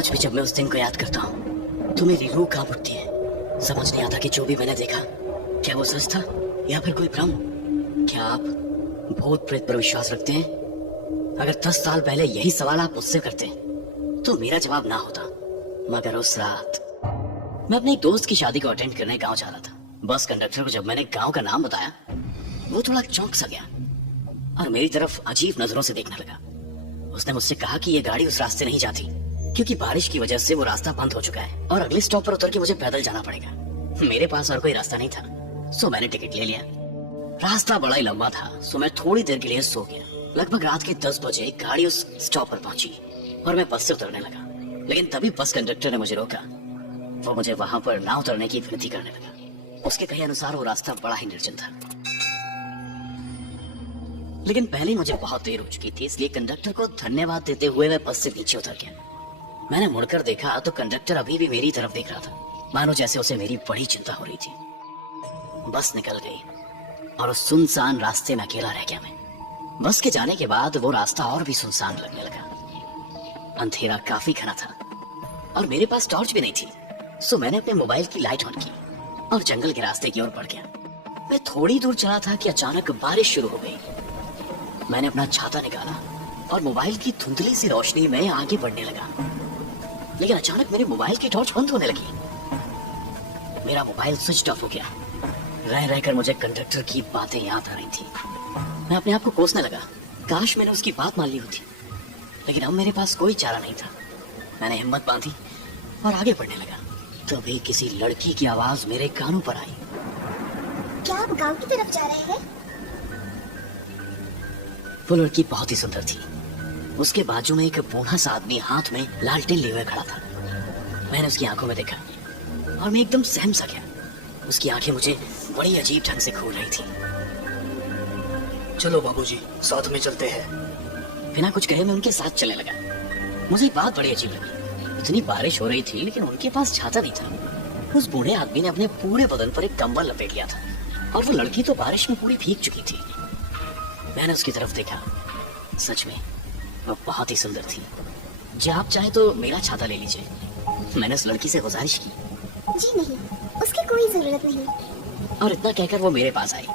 आज भी जब मैं उस दिन को याद करता हूँ तो मेरी रूह कांप उठती है। समझ नहीं आता कि जो भी मैंने देखा क्या वो सच था या फिर कोई भ्रम। क्या आप भूत प्रेत पर विश्वास रखते हैं? अगर 10 साल पहले यही सवाल आप मुझसे करते तो मेरा जवाब ना होता। मगर उस रात मैं अपने एक दोस्त की शादी को अटेंड करने गांव जा रहा था। बस कंडक्टर को जब मैंने गांव का नाम बताया वो थोड़ा चौंक सा गया और मेरी तरफ अजीब नजरों से देखने लगा। उसने मुझसे कहा कि ये गाड़ी उस रास्ते नहीं जाती क्योंकि बारिश की वजह से वो रास्ता बंद हो चुका है और अगले स्टॉप पर उतर के मुझे पैदल जाना पड़ेगा। मेरे पास और कोई रास्ता नहीं था, सो मैंने टिकट ले लिया। रास्ता बड़ा ही लंबा था, सो मैं थोड़ी देर के लिए सो गया। लगभग रात के 10 बजे गाड़ी उस स्टॉप पर पहुंची और मैं बस से उतरने लगा। लेकिन तभी बस कंडक्टर ने मुझे रोका। वो मुझे वहां पर ना उतरने की विनती करने लगा। उसके कहे अनुसार वो रास्ता बड़ा ही निर्जन था। लेकिन पहले मुझे बहुत देर हो चुकी थी, इसलिए कंडक्टर को धन्यवाद देते हुए मैं बस से नीचे उतर गया। मैंने मुड़कर देखा तो कंडक्टर अभी भी मेरी तरफ देख रहा था, मानो जैसे उसे मेरी बड़ी चिंता हो रही थी। बस निकल गई और उस सुनसान रास्ते में अकेला रह गया मैं। बस के जाने के बाद वो रास्ता और भी सुनसान लगने लगा। अंधेरा काफी घना था और मेरे पास टॉर्च भी नहीं थी, सो मैंने अपने मोबाइल की लाइट ऑन की और जंगल के रास्ते की ओर बढ़ गया। मैं थोड़ी दूर चला था कि अचानक बारिश शुरू हो गई। मैंने अपना छाता निकाला और मोबाइल की धुंधली सी रोशनी में आगे बढ़ने लगा। लेकिन अचानक मेरे मोबाइल की टॉर्च बंद होने लगी। मेरा मोबाइल स्विच ऑफ हो गया। रह रहकर मुझे कंडक्टर की बातें याद आ रही थी। मैं अपने आप को कोसने लगा, काश मैंने उसकी बात मान ली होती। लेकिन अब मेरे पास कोई चारा नहीं था। मैंने हिम्मत बांधी और आगे बढ़ने लगा। तभी किसी लड़की की आवाज मेरे कानों पर आई। क्या आप गांव की तरफ जा रहे हैं? वो लड़की बहुत ही सुंदर थी। उसके बाजू में एक बूढ़ा सा आदमी हाथ में लालटेन लिए हुए खड़ा था। मैंने उसकी आंखों में देखा और मैं एकदम सहम सा गया। उसकी आंखें मुझे बड़ी अजीब ढंग से घूर रही थी। चलो बाबूजी, साथ में चलते हैं। बिना कुछ कहे मैं उनके साथ चलने लगा। मुझे ये बात बड़ी अजीब लगी। इतनी बारिश हो रही थी लेकिन उनके पास छाता नहीं था। उस बूढ़े आदमी ने अपने पूरे बदन पर एक कंबल लपेट लिया था और वो लड़की तो बारिश में पूरी भीग चुकी थी। मैंने उसकी तरफ देखा। सच में वो बहुत ही सुंदर थी। जी आप चाहे तो मेरा छाता ले लीजिए। मैंने उस लड़की से गुजारिश की। जी नहीं, उसकी कोई जरूरत नहीं। और इतना कहकर वो मेरे पास आई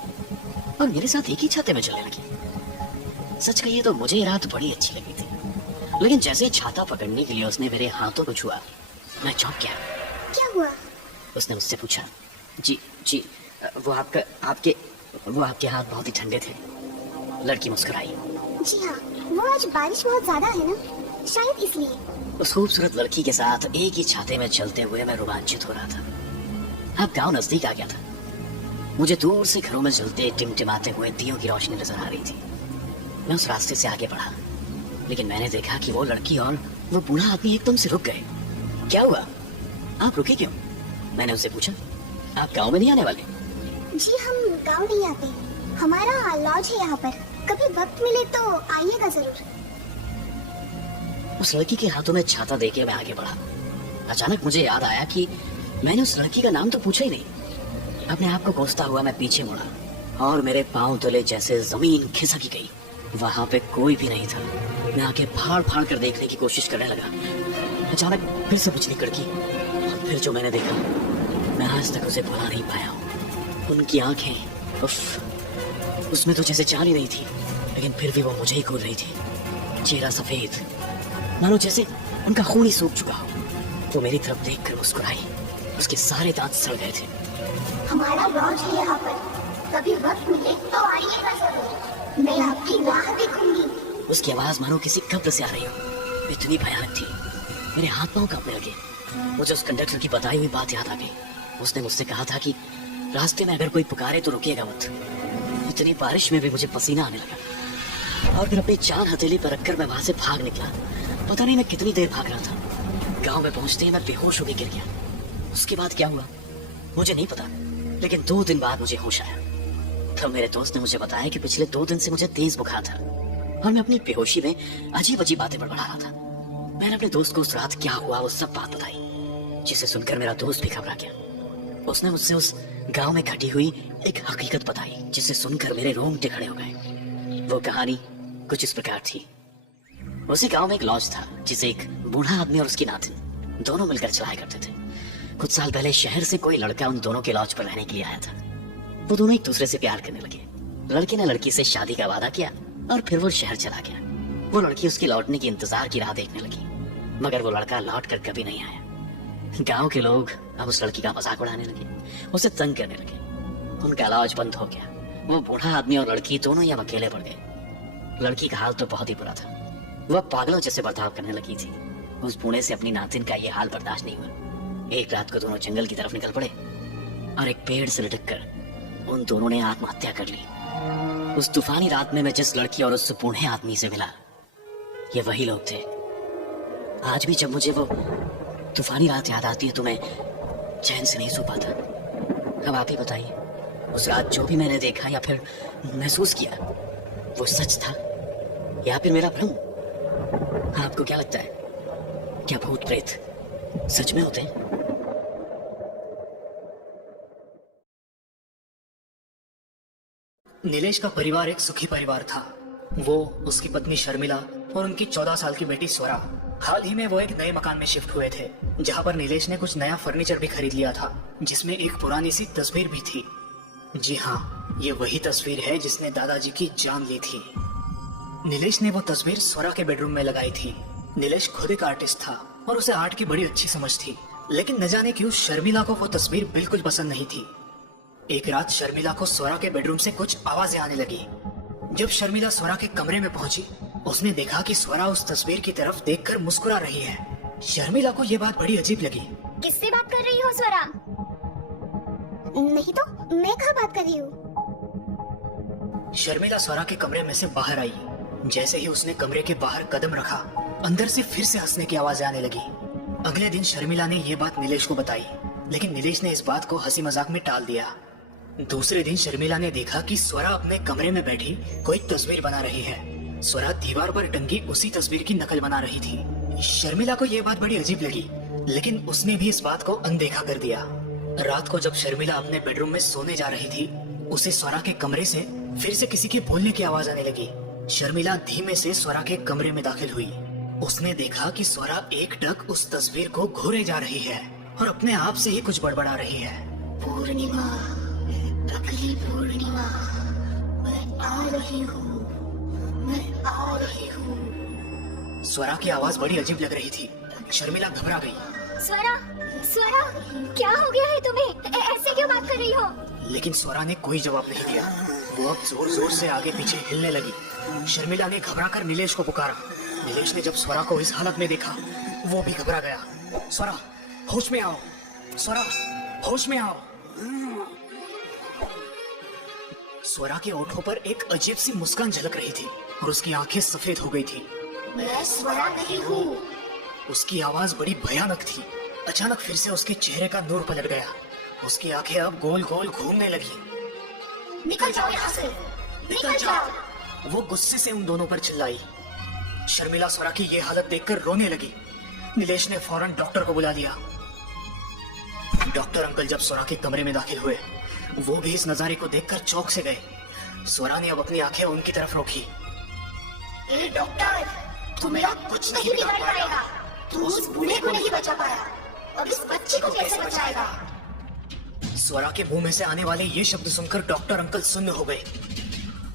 और मेरे साथ एक ही छाते में चलने लगी। सच कहिए तो मुझे ये रात बड़ी अच्छी लगी थी। लेकिन जैसे छाता पकड़ने के लिए उसने मेरे हाथों को छुआ, मैं चौंक गया। क्या हुआ? उसने मुझसे पूछा। जी वो आपके हाथ बहुत ही ठंडे थे। लड़की मुस्कुराई। जी हाँ, वो आज बारिश बहुत ज्यादा है ना, शायद इसलिए। उस खूबसूरत लड़की के साथ एक ही छाते में चलते हुए मैं रोमांचित हो रहा था। अब गांव नजदीक आ गया था। मुझे दूर से घरों में जलते टिमटिमाते हुए दियों की रोशनी नजर आ रही थी। मैं उस रास्ते से आगे बढ़ा, लेकिन मैंने देखा कि वो लड़की और वो बूढ़ा आदमी एकदम से रुक गए। क्या हुआ? आप रुके क्यों? मैंने उससे पूछा। आप गांव में नहीं आने वाले? जी हम गांव नहीं आते, हमारा लॉज है यहाँ पर। कभी वक्त मिले तो आइएगा जरूर। उस लड़की के हाथों में छाता देके मैं आगे बढ़ा। अचानक मुझे याद आया कि मैंने उस लड़की का नाम तो पूछा ही नहीं। अपने आप को कोसता हुआ मैं पीछे मुड़ा और मेरे पांव तले जैसे जमीन खिसक गई। वहां पे कोई भी नहीं था। मैं आगे फाड़ फाड़ कर देखने की कोशिश करने लगा। अचानक फिर से बिजली कड़की और फिर जो मैंने देखा, मैं आज तक उसे भुला नहीं पाया हूँ। उनकी आंखें, उफ, उसमें तो जैसे जान ही नहीं थी, लेकिन फिर भी वो मुझे ही घूर रही थी। चेहरा सफेद, मानो जैसे उनका खून ही सूख चुका हो। वो मेरी तरफ देखकर मुस्कुराई। उसके सारे दांत सड़ गए थे। हमारा लॉज है यहाँ पर, कभी वक्त मिले तो आइएगा जरूर। मैं आपकी राह देखूंगी। उसकी आवाज मानो किसी कब्र से आ रही हो, इतनी भयानक थी। मेरे हाथ पांव कांपने लगे। मुझे उस कंडक्टर की बताई हुई बात याद आ गई। उसने मुझसे कहा था कि रास्ते में अगर कोई पुकारे तो रुकिएगा मत। इतनी बारिश में भी मुझे पसीना आने लगा और फिर अपनी चार हथेली पर रखकर मैं वहां से भाग निकला। पता नहीं मैं कितनी देर भाग रहा था। गांव में पहुंचते ही मैं बेहोश होकर गिर गया। उसके बाद क्या हुआ मुझे नहीं पता, लेकिन 2 दिन बाद मुझे होश आया। तब मेरे दोस्त ने मुझे बताया कि पिछले 2 दिन से मुझे तेज बुखार था और मैं अपनी बेहोशी में अजीब अजीब बातें बड़बड़ा रहा था। मैंने अपने दोस्त को उस रात क्या हुआ वो सब बात बताई, जिसे सुनकर मेरा दोस्त भी घबरा गया। उसने मुझसे उस गांव में घटी हुई एक हकीकत बताई, जिसे सुनकर मेरे रोंगटे खड़े हो गए। वो कहानी कुछ इस प्रकार थी। उसी गांव में एक लॉज था जिसे एक बूढ़ा आदमी और उसकी नातिन दोनों मिलकर चलाया करते थे। कुछ साल पहले शहर से कोई लड़का उन दोनों के लॉज पर रहने के लिए आया था। वो दोनों एक दूसरे से प्यार करने लगे। लड़के ने लड़की से शादी का वादा किया और फिर वो शहर चला गया। वो लड़की उसकी लौटने की इंतजार की राह देखने लगी, मगर वो लड़का लौट कर कभी नहीं आया। गांव के लोग अब उस लड़की का मजाक उड़ाने लगे, उसे तंग करने लगे। उनका इलाज बंद हो गया। वो बूढ़ा आदमी और लड़की दोनों ही अब अकेले पड़ गए। लड़की का हाल तो बहुत ही बुरा था। वह पागलों जैसे बर्ताव करने लगी थी। उस बूढ़े से अपनी नातिन का ये हाल बर्दाश्त नहीं हुआ। एक रात को दोनों जंगल की तरफ निकल पड़े और एक पेड़ से लटक कर उन दोनों ने आत्महत्या कर ली। उस तूफानी रात में मैं जिस लड़की और उस बूढ़े आदमी से मिला, ये वही लोग थे। आज भी जब मुझे वो तूफानी रात याद आती है तो मैं चैन से नहीं सो पाता। अब आप ही बताइए, उस रात जो भी मैंने देखा या फिर महसूस किया, वो सच था या फिर मेरा भ्रम? आपको क्या लगता है, क्या भूत प्रेत सच में होते हैं? नीलेश का परिवार एक सुखी परिवार था। वो, उसकी पत्नी शर्मिला और उनकी 14 साल की बेटी स्वरा। हाल ही में वो एक नए मकान में शिफ्ट हुए थे, जहाँ पर नीलेश ने कुछ नया फर्नीचर भी खरीद लिया था, जिसमें एक पुरानी सी तस्वीर भी थी। जी हाँ, ये वही तस्वीर है जिसने दादाजी की जान ली थी। नीलेश ने वो तस्वीर स्वरा के बेडरूम में लगाई थी। नीलेश खुद एक आर्टिस्ट था और उसे आर्ट की बड़ी अच्छी समझ थी, लेकिन न जाने क्यों शर्मिला को वो तस्वीर बिल्कुल पसंद नहीं थी। एक रात शर्मिला को स्वरा के बेडरूम से कुछ आवाजें आने लगी। जब शर्मिला स्वरा के कमरे में पहुंची, उसने देखा कि स्वरा उस तस्वीर की तरफ देखकर मुस्कुरा रही है। शर्मिला को ये बात बड़ी अजीब लगी। किससे बात कर रही हो स्वरा? नहीं तो मैं कहाँ बात कर रही हूँ? शर्मिला स्वरा के कमरे में से बाहर आई। जैसे ही उसने कमरे के बाहर कदम रखा, अंदर से फिर से हंसने की आवाजें आने लगी। अगले दिन शर्मिला ने ये बात नीलेश को बताई, लेकिन नीलेश ने इस बात को हंसी मजाक में टाल दिया। दूसरे दिन शर्मिला ने देखा कि स्वरा अपने कमरे में बैठी कोई तस्वीर बना रही है। स्वरा दीवार पर टंगी उसी तस्वीर की नकल बना रही थी। शर्मिला को यह बात बड़ी अजीब लगी, लेकिन उसने भी इस बात को अनदेखा कर दिया। रात को जब शर्मिला अपने बेडरूम में सोने जा रही थी, उसे स्वरा के कमरे से फिर से किसी के बोलने की आवाज आने लगी। शर्मिला धीमे से स्वरा के कमरे में दाखिल हुई। उसने देखा कि स्वरा एकटक उस तस्वीर को घूरे जा रही है और अपने आप से ही कुछ बड़बड़ा रही है। पूर्णिमा, अगली पूर्णिमा, मैं आ रही हूँ, मैं आ रही हूँ। स्वरा की आवाज बड़ी अजीब लग रही थी। शर्मिला घबरा गई। स्वरा, स्वरा, क्या हो गया है तुम्हें? ऐसे क्यों बात कर रही हो? लेकिन स्वरा ने कोई जवाब नहीं दिया। वो अब जोर जोर से आगे पीछे हिलने लगी। शर्मिला ने घबराकर नीलेश को पुकारा। नीलेश ने जब स्वरा को इस हालत में देखा, वो भी घबरा गया। स्वरा, होश में आओ। स्वरा, होश में आओ। स्वरा के ओठों पर एक अजीब सी मुस्कान झलक रही थी और उसकी आंखें सफेद हो गई थी। मैं स्वरा नहीं हूँ। उसकी आवाज बड़ी भयानक थी। अचानक फिर से उसके चेहरे का नूर पलट गया। उसकी आंखें अब गोल गोल घूमने लगी। निकल जाओ यहाँ से, निकल जाओ। वो गुस्से से उन दोनों पर चिल्लाई। शर्मिला स्वरा की ये हालत देखकर रोने लगी। नीलेश ने फौरन डॉक्टर को बुला लिया। डॉक्टर अंकल जब स्वरा के कमरे में दाखिल हुए, वो भी इस नजारे को देखकर चौंक से गए। स्वरा ने अब अपनी आंखें उनकी तरफ रोकी। ए डॉक्टर, तुम्हें अब कुछ नहीं बिगाड़ पाएगा। तू उस बूढ़े को नहीं बचा पाया, अब इस बच्चे को कैसे बचाएगा? स्वरा के मुंह में से आने वाले ये शब्द सुनकर डॉक्टर अंकल सुन्न हो गए।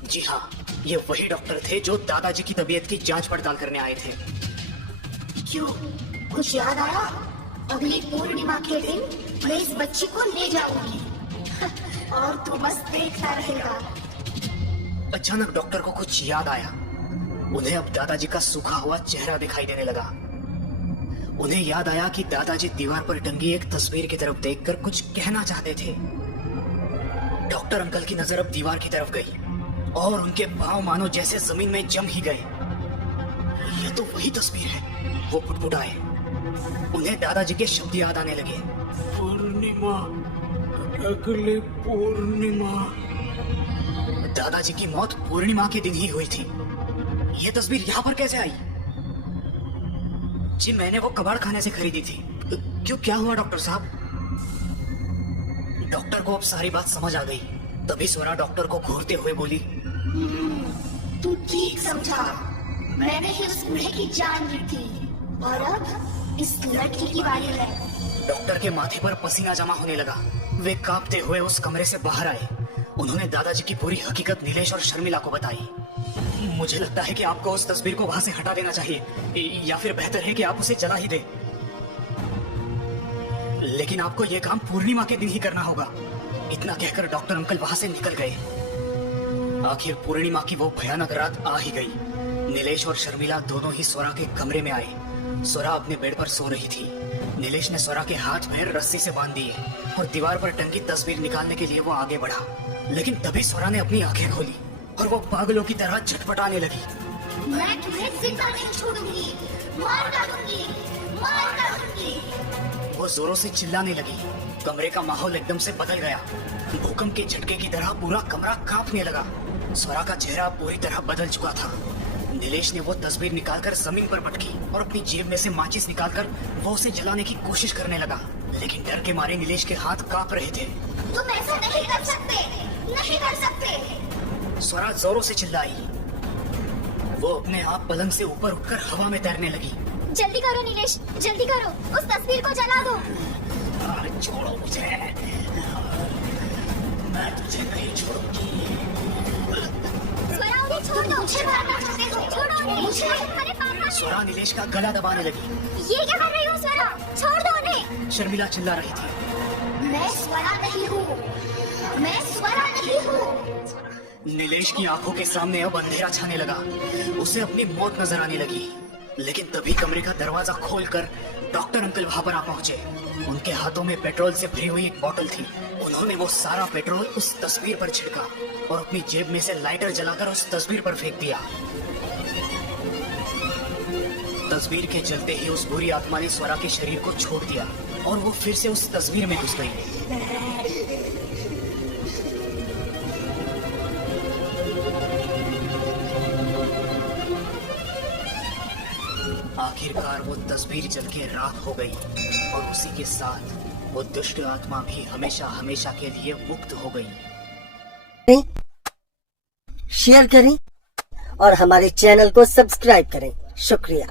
जी हाँ, ये वही डॉक्टर थे जो दादाजी की तबीयत की जांच पड़ताल करने आए थे। क्यों, कुछ याद आया? अगली पूर्णिमा के दिन मैं इस बच्ची को ले जाऊंगी और तू बस देखता रहेगा। अचानक डॉक्टर को कुछ याद आया। उन्हें अब दादाजी का सूखा हुआ चेहरा दिखाई देने लगा। उन्हें याद आया कि दादाजी दीवार पर टंगी एक तस्वीर की तरफ देखकर कुछ कहना चाहते थे। डॉक्टर अंकल की नजर अब दीवार की तरफ गई और उनके पांव मानो जैसे जमीन में जम ही गए। यह तो वही तस्वीर है। वो फुटफुटाए। उन्हें दादाजी के शब्द याद आने लगे। पूर्णिमा, अगली पूर्णिमा। दादाजी की मौत पूर्णिमा के दिन ही हुई थी। यह तस्वीर यहाँ पर कैसे आई? जी, मैंने वो कबाड़ खाने से खरीदी थी। क्यों, क्या हुआ डॉक्टर साहब? डॉक्टर को अब सारी बात समझ आ गई। तभी स्वरा डॉक्टर को घूरते हुए बोली, तू ठीक समझा। मैंने ही उस बूढ़े की जान ली थी और अब इस लड़की की बारी है। डॉक्टर के माथे पर पसीना जमा होने लगा। वे कांपते हुए उस कमरे से बाहर आए। उन्होंने दादाजी की पूरी हकीकत नीलेश और शर्मिला को बताई। मुझे लगता है कि आपको उस तस्वीर को वहां से हटा देना चाहिए, या फिर बेहतर है कि आप उसे जला ही दें। लेकिन आपको यह काम पूर्णिमा के दिन ही करना होगा। इतना कहकर डॉक्टर अंकल वहां से निकल गए। आखिर पूर्णिमा की वो भयानक रात आ ही गई। नीलेश और शर्मिला दोनों ही स्वरा के कमरे में आए। स्वरा अपने बेड पर सो रही थी। नीलेश ने स्वरा के हाथ पैर रस्सी से बांध दिए और दीवार पर टंगी तस्वीर निकालने के लिए वो आगे बढ़ा। लेकिन तभी स्वरा ने अपनी आंखें खोली और वो पागलों की तरह झटपटाने लगी। मैं तुम्हें जिंदा नहीं छोड़ूंगी, मार डालूंगी, मार डालूंगी। वो जोरों से चिल्लाने लगी। कमरे का माहौल एकदम से बदल गया। भूकंप के झटके की तरह पूरा कमरा कांपने लगा। स्वरा का चेहरा पूरी तरह बदल चुका था। नीलेश ने वो तस्वीर निकालकर जमीन पर पटकी और अपनी जेब में से माचिस निकालकर वो उसे जलाने की कोशिश करने लगा। लेकिन डर के मारे नीलेश के हाथ कांप रहे थे। तुम ऐसा नहीं कर सकते, नहीं कर सकते। स्वरा जोरों से चिल्लाई। वो अपने आप पलंग से ऊपर उठकर हवा में तैरने लगी। जल्दी करो नीलेश, जल्दी करो, उस तस्वीर को जला दो। छोड़ो मुझे, मैं तुझे नहीं छोड़ूंगी। स्वरा उन्हें छोड़ दो, मुझे मारना चाहते हो, छोड़ो उन्हें, मुझे अरे पापा। स्वरा नीलेश का गला दबाने लगी। ये क्या कर रही हो स्वरा, छोड़ दो उन्हें। शर्मिला चिल्ला रही थी। मैं स्वरा नहीं हूँ, मैं स्वरा नहीं हूँ। नीलेश की आंखों के सामने अब अंधेरा छाने लगा। उसे अपनी मौत नजर आने लगी। लेकिन तभी कमरे का दरवाजा खोलकर डॉक्टर अंकल वहां पर आ पहुंचे। उनके हाथों में पेट्रोल से भरी हुई एक बोतल थी। उन्होंने वो सारा पेट्रोल उस तस्वीर पर छिड़का और अपनी जेब में से लाइटर जलाकर उस तस्वीर पर फेंक दिया। तस्वीर के जलते ही उस बुरी आत्मा ने स्वरा के शरीर को छोड़ दिया और वो फिर से उस तस्वीर में घुस गई। आखिरकार वो तस्वीर जल के राख हो गई और उसी के साथ वो दुष्ट आत्मा भी हमेशा हमेशा के लिए मुक्त हो गई। शेयर करें और हमारे चैनल को सब्सक्राइब करें। शुक्रिया।